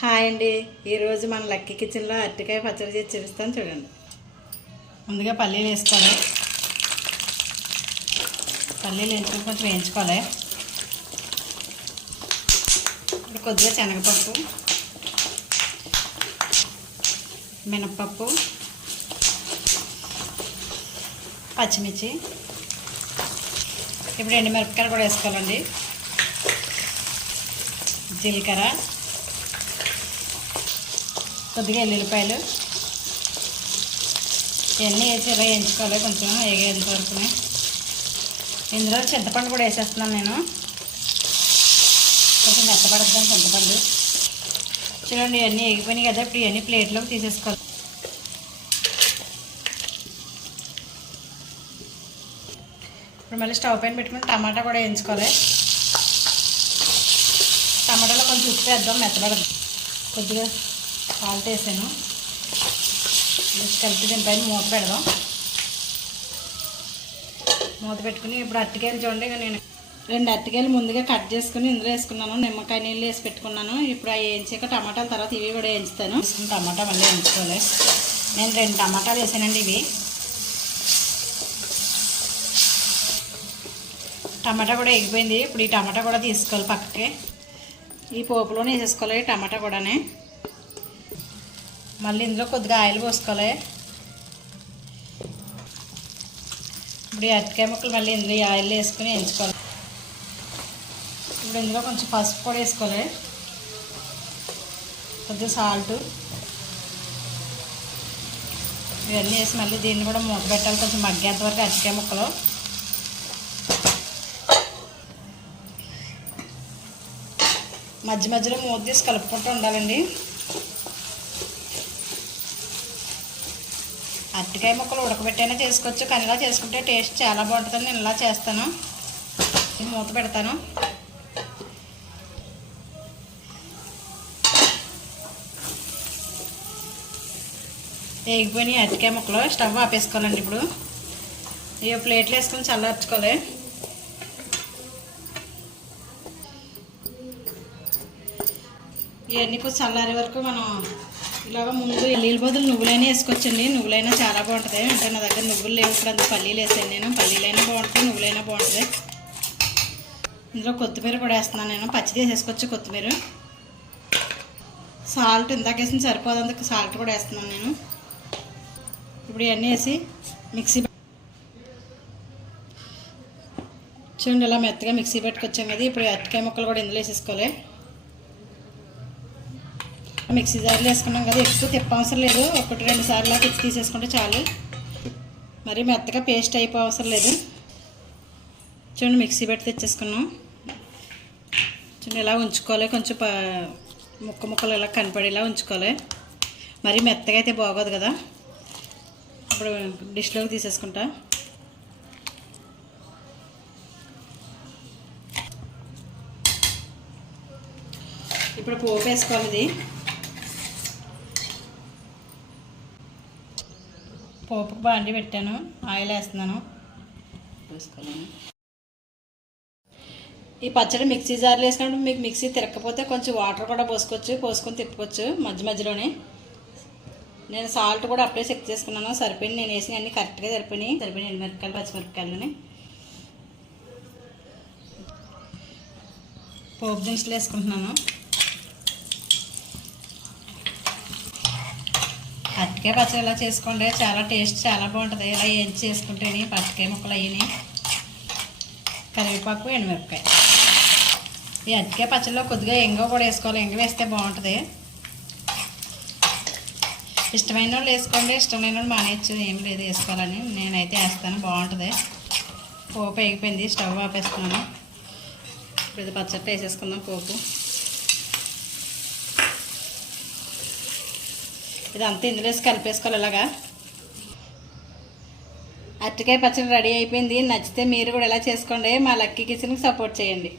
Hi అండి. ఈరోజు మన లక్కీ కిచెన్లో అరటికాయ పచ్చడి చేసి చూపిస్తాను చూడండి. ముందుగా పల్లీలు వేసుకోవాలి. పల్లీలు వేసుకొని కొంచెం వేయించుకోవాలి. ఇప్పుడు కొద్దిగా శనగపప్పు మినప్పప్పు పచ్చిమిర్చి. ఇప్పుడు ఎండుమిరపకాయలు కూడా వేసుకోవాలండి. జీలకర్ర. కొద్దిగా ఎల్లుల్లిపాయలు. ఇవన్నీ వేసి ఇలా వేయించుకోవాలి. కొంచెం వేగేంత వరకు ఇందులో చింతపండు కూడా వేసేస్తున్నాను నేను. కొంచెం మెత్తపడుతుంది చింతపండు. చూడండి ఇవన్నీ ఎగిపోయినాయి కదా. ఇప్పుడు ఇవన్నీ ప్లేట్లోకి తీసేసుకోవాలి. ఇప్పుడు మళ్ళీ స్టవ్ పైన పెట్టుకుని టమాటా కూడా వేయించుకోవాలి. టమాటాలో కొంచెం ఉప్పు వేద్దాం మెత్తపడదు కొద్దిగా సాల్ట్ వేసాను జస్ట్ కలిపి దీనిపైన మూత పెడదాం. మూత పెట్టుకుని ఇప్పుడు అరటికాయలు చూడండి నేను రెండు అరటికాయలు ముందుగా కట్ చేసుకుని ఇందులో వేసుకున్నాను. నిమ్మకాయ నీళ్ళు వేసి పెట్టుకున్నాను. ఇప్పుడు అవి వేయించాక టమాటాల తర్వాత ఇవి కూడా వేయించుతాను. టమాటా మళ్ళీ వేయించుకోవాలి. నేను రెండు టమాటాలు వేసానండి ఇవి. టమాటా కూడా ఎగిపోయింది. ఇప్పుడు ఈ టమాటా కూడా తీసుకోవాలి పక్కకి. ఈ పోపులోనే వేసేసుకోవాలి టమాటా కూడానే. మళ్ళీ ఇందులో కొద్దిగా ఆయిల్ పోసుకోవాలి ఇప్పుడు ఈ అరటికాయ ముక్కలు మళ్ళీ ఇందులో ఈ ఆయిల్ వేసుకుని వేయించుకోవాలి. ఇప్పుడు ఇందులో కొంచెం పసుపు కూడా వేసుకోవాలి కొద్దిగా సాల్ట్. ఇవన్నీ వేసి మళ్ళీ దీన్ని కూడా మూత పెట్టాలి. కొంచెం మగ్గేంత వరకు అరటికాయ ముక్కలు. మధ్య మధ్యలో మూత తీసి కలుపుకుంటూ ఉండాలండి. అరటికాయ ముక్కలు ఉడకబెట్టైనా చేసుకోవచ్చు. కానీ ఇలా చేసుకుంటే టేస్ట్ చాలా బాగుంటుంది. నేను ఇలా చేస్తాను. మూత పెడతాను. వేగిపోయిన అరటికాయ ముక్కలు స్టవ్ ఆపేసుకోవాలండి ఇప్పుడు. ఇక ప్లేట్లు వేసుకొని చల్లార్చుకోవాలి. ఇవన్నీ కొంచెం చల్లారే వరకు మనం ఇలాగ ముందు ఎల్లీల బదులు నువ్వులైనా వేసుకోవచ్చండి. నువ్వులైనా చాలా బాగుంటుంది. అంటే నా దగ్గర నువ్వులు లేవు. ఇప్పుడు అంత పల్లీలు వేసాను నేను. పల్లీలైనా బాగుంటుంది నువ్వులైనా బాగుంటుంది. ఇందులో కొత్తిమీర కూడా వేస్తున్నాను నేను. పచ్చిది వేసేసుకోవచ్చు కొత్తిమీర. సాల్ట్ ఇందాక వేసిన సరిపోదందుకు సాల్ట్ కూడా వేస్తున్నాను నేను. ఇప్పుడు ఇవన్నీ వేసి మిక్సీ చూడండి ఇలా మెత్తగా మిక్సీ పెట్టుకొచ్చాం కదా. ఇప్పుడు అరటికాయ ముక్కలు కూడా ఇందులో వేసేసుకోవాలి. మిక్సీ జార్లో వేసుకున్నాం కదా ఎక్కువ తిప్పవసరం లేదు. ఒకటి రెండు సార్లు తిప్పి తీసేసుకుంటే చాలు. మరి మెత్తగా పేస్ట్ అయిపో అవసరం లేదు. చూడండి మిక్సీ పెట్టి తెచ్చేసుకున్నాం. చూడండి ఇలా ఉంచుకోవాలి. కొంచెం ముక్క ముక్కలు ఇలా కనపడేలా ఉంచుకోవాలి. మరి మెత్తగా అయితే బాగోదు కదా. ఇప్పుడు డిష్లోకి తీసేసుకుంటా. ఇప్పుడు పోపు వేసుకోవాలి ఇది. పోపుకు బాండి పెట్టాను ఆయిల్ వేస్తున్నాను. వేసుకోలేను ఈ పచ్చడి మిక్సీ జార్లో వేసుకున్నప్పుడు మీకు మిక్సీ తిరగకపోతే కొంచెం వాటర్ కూడా పోసుకోవచ్చు పోసుకొని తిప్పుకోవచ్చు మధ్య మధ్యలోనే. నేను సాల్ట్ కూడా అప్పుడే చెక్ చేసుకున్నాను సరిపోయింది. నేను వేసిన అన్ని కరెక్ట్గా సరిపోయినాయి. సరిపోయినాయి ఎండుమిరపకాయలు పచ్చిమిరపకాయలని పోపు దినుసులు వేసుకుంటున్నాను. అరటికాయ పచ్చడి ఇలా చేసుకోండి? చాలా టేస్ట్ చాలా బాగుంటుంది. ఇలా ఏం చేసుకుంటేనే పచ్చకాయ ముక్కలు అయ్యి కరివేపాకు ఎండుమిరపకాయ. ఈ అరటికాయ పచ్చడిలో కొద్దిగా ఎంగ కూడా వేసుకోవాలి. ఎంగ వేస్తే బాగుంటుంది. ఇష్టమైన వాళ్ళు వేసుకోండి. ఇష్టమైన వాళ్ళు మానేయచ్చు. ఏం లేదు వేసుకోవాలని. నేనైతే వేస్తాను. బాగుంటుంది. పోపు అయిపోయింది స్టవ్ ఆపేస్తున్నాను. ఇప్పుడు ఇది పచ్చడి వేసేసుకుందాం పోపు. ఇదంతా ఇందులో వేసి కలిపేసుకోవాలి ఇలాగా. అరటికాయ పచ్చడి రెడీ అయిపోయింది. నచ్చితే మీరు కూడా ఇలా చేసుకోండి. మా లక్కీ కిచెన్కి సపోర్ట్ చేయండి.